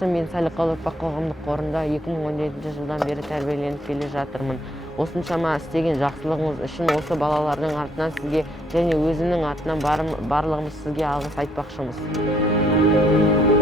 болса, мен Салиқалы ұрпақ қоғамдық қорында 2017 жылдан бері тәрбиеленіп келе жатырмын. Осыншама істеген жақсылығыңыз үшін осы балалардың артынан сізге және өзімнің атынан барлығымыз сізге алғыс айтпақшымыз.